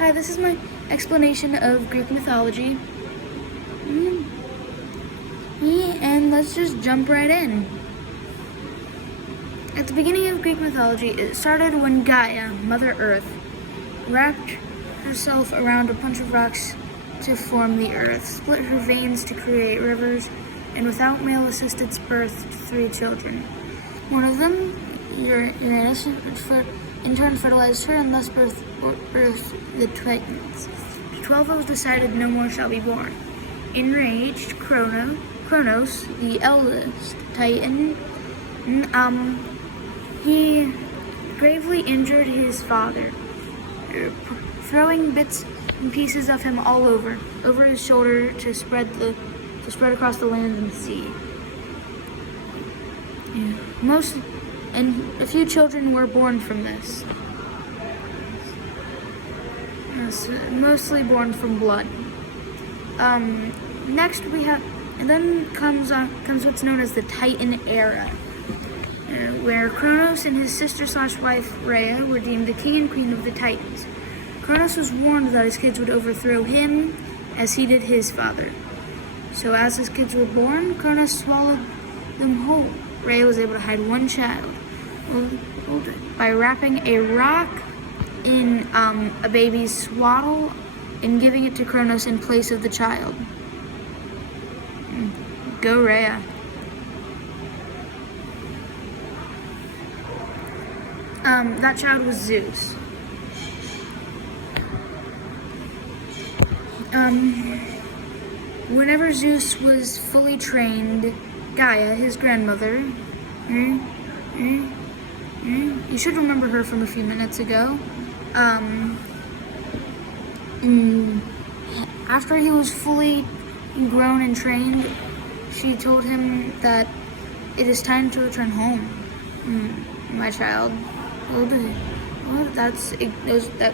Hi, this is my explanation of Greek mythology. And let's just jump right in. At the beginning of Greek mythology, it started when Gaia, Mother Earth, wrapped herself around a bunch of rocks to form the earth, split her veins to create rivers, and without male-assisted birth, 3 children. One of them, Uranus, in turn fertilized her and thus birthed the Titans. To 12 it was decided no more shall be born. Enraged, Kronos, the eldest Titan, he gravely injured his father, throwing bits and pieces of him all over his shoulder to spread across the land and sea. And a few children were born from this. Mostly born from blood. Next comes what's known as the Titan era, where Kronos and his sister/wife Rhea were deemed the king and queen of the Titans. Kronos was warned that his kids would overthrow him as he did his father. So as his kids were born, Kronos swallowed them whole. Rhea was able to hide one child by wrapping a rock in a baby's swaddle and giving it to Kronos in place of the child. Go Rhea. That child was Zeus. Whenever Zeus was fully trained, Gaia, his grandmother, you should remember her from a few minutes ago. After he was fully grown and trained, she told him that it is time to return home, my child.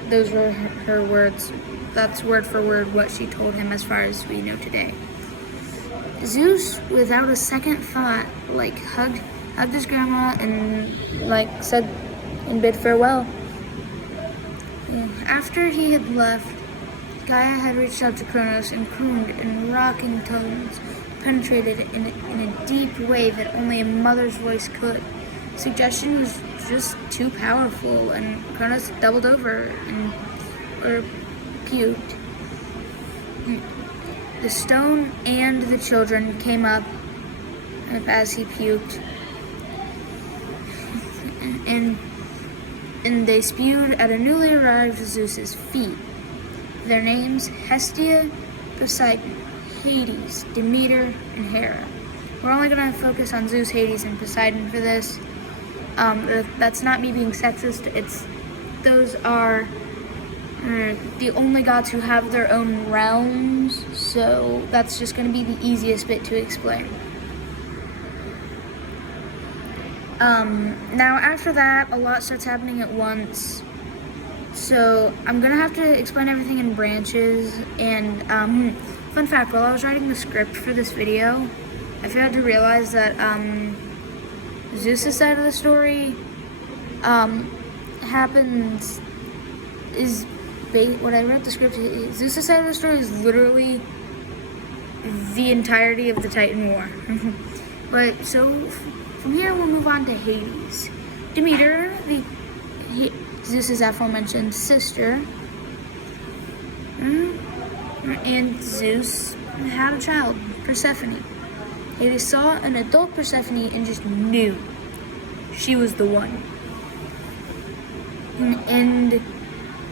Those were her words. That's word for word what she told him as far as we know today. Zeus, without a second thought, hugged his grandma and said and bid farewell. After he had left, Gaia had reached out to Kronos and crooned in rocking tones, penetrated in a deep way that only a mother's voice could. Suggestion was just too powerful, and Kronos doubled over or puked. The stone and the children came up as he puked, and they spewed at a newly arrived Zeus's feet. Their names: Hestia, Poseidon, Hades, Demeter, and Hera. We're only going to focus on Zeus, Hades, and Poseidon for this. That's not me being sexist. Those are the only gods who have their own realms, so that's just going to be the easiest bit to explain. Now after that, a lot starts happening at once, so I'm going to have to explain everything in branches. And fun fact, while I was writing the script for this video, I failed to realize that Zeus' side of the story when I wrote the script, Zeus' side of the story is literally the entirety of the Titan War. But so from here we'll move on to Hades. Demeter, Zeus's aforementioned sister, and Zeus had a child, Persephone. Hades saw an adult Persephone and just knew she was the one. And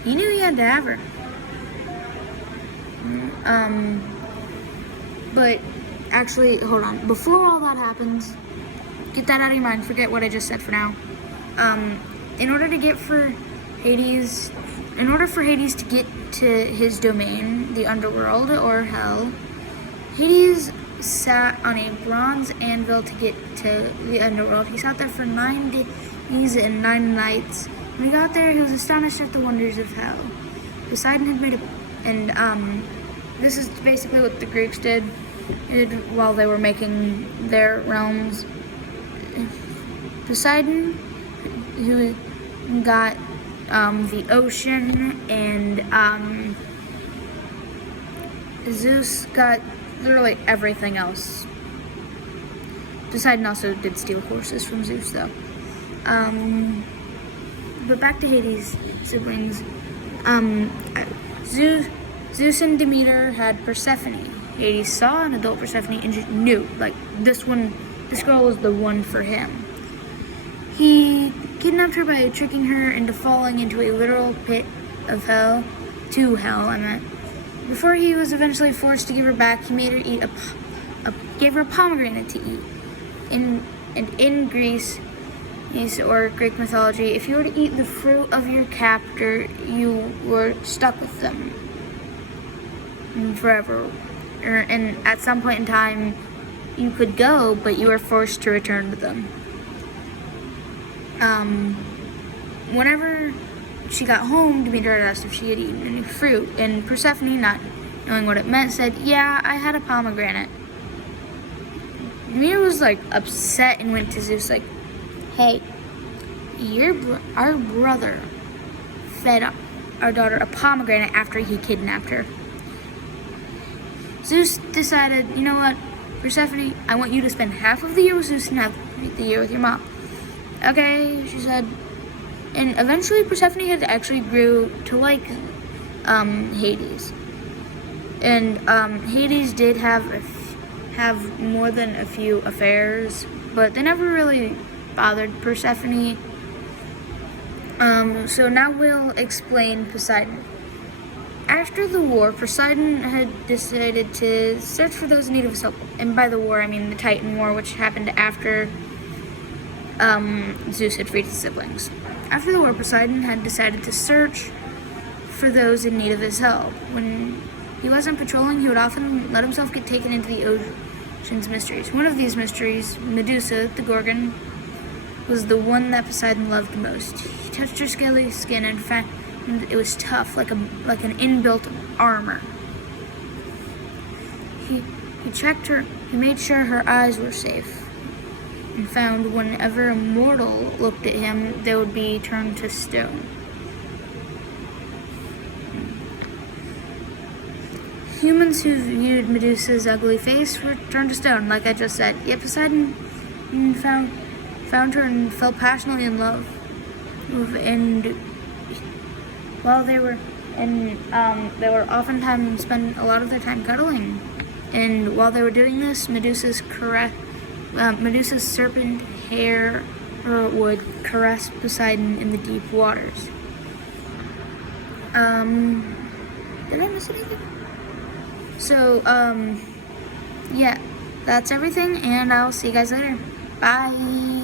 he knew he had to have her. But actually, hold on. Before all that happens, get that out of your mind. Forget what I just said for now. In order for Hades to get to his domain, the underworld or hell, Hades sat on a bronze anvil to get to the underworld. He sat there for 9 days and 9 nights. When he got there, he was astonished at the wonders of hell. Poseidon had made this is basically what the Greeks did while they were making their realms. Poseidon, who got the ocean, and Zeus got literally everything else. Poseidon also did steal horses from Zeus, though. But back to Hades' siblings. Zeus and Demeter had Persephone. Hades saw an adult Persephone and just knew, like, this girl was the one for him. He kidnapped her by tricking her into falling into a literal pit of hell, I meant. Before he was eventually forced to give her back, he made her eat gave her a pomegranate to eat. In Greece, or Greek mythology, if you were to eat the fruit of your captor, you were stuck with them forever. And at some point in time, you could go, but you were forced to return to them. Whenever she got home, Demeter had asked if she had eaten any fruit, and Persephone, not knowing what it meant, said, "Yeah, I had a pomegranate." Demeter was like upset and went to Zeus like, "Hey, our brother fed our daughter a pomegranate after he kidnapped her." Zeus decided, you know what, Persephone, I want you to spend half of the year with Zeus and half the year with your mom. Okay, she said. And eventually Persephone had actually grew to like Hades. And Hades did have more than a few affairs, but they never really bothered Persephone. So now we'll explain Poseidon. After the war, Poseidon had decided to search for those in need of his help. And by the war, I mean the Titan War, which happened after Zeus had freed his siblings. After the war, Poseidon had decided to search for those in need of his help. When he wasn't patrolling, he would often let himself get taken into the ocean's mysteries. One of these mysteries, Medusa, the Gorgon, was the one that Poseidon loved the most. He touched her scaly skin and found it was tough, like an inbuilt armor. He checked her. He made sure her eyes were safe, and found whenever a mortal looked at him, they would be turned to stone. Humans who viewed Medusa's ugly face were turned to stone, like I just said. Yet Poseidon found her and fell passionately in love. And while they were oftentimes spend a lot of their time cuddling. And while they were doing this, Medusa's serpent hair would caress Poseidon in the deep waters. Did I miss anything? So, yeah, that's everything, and I'll see you guys later. Bye!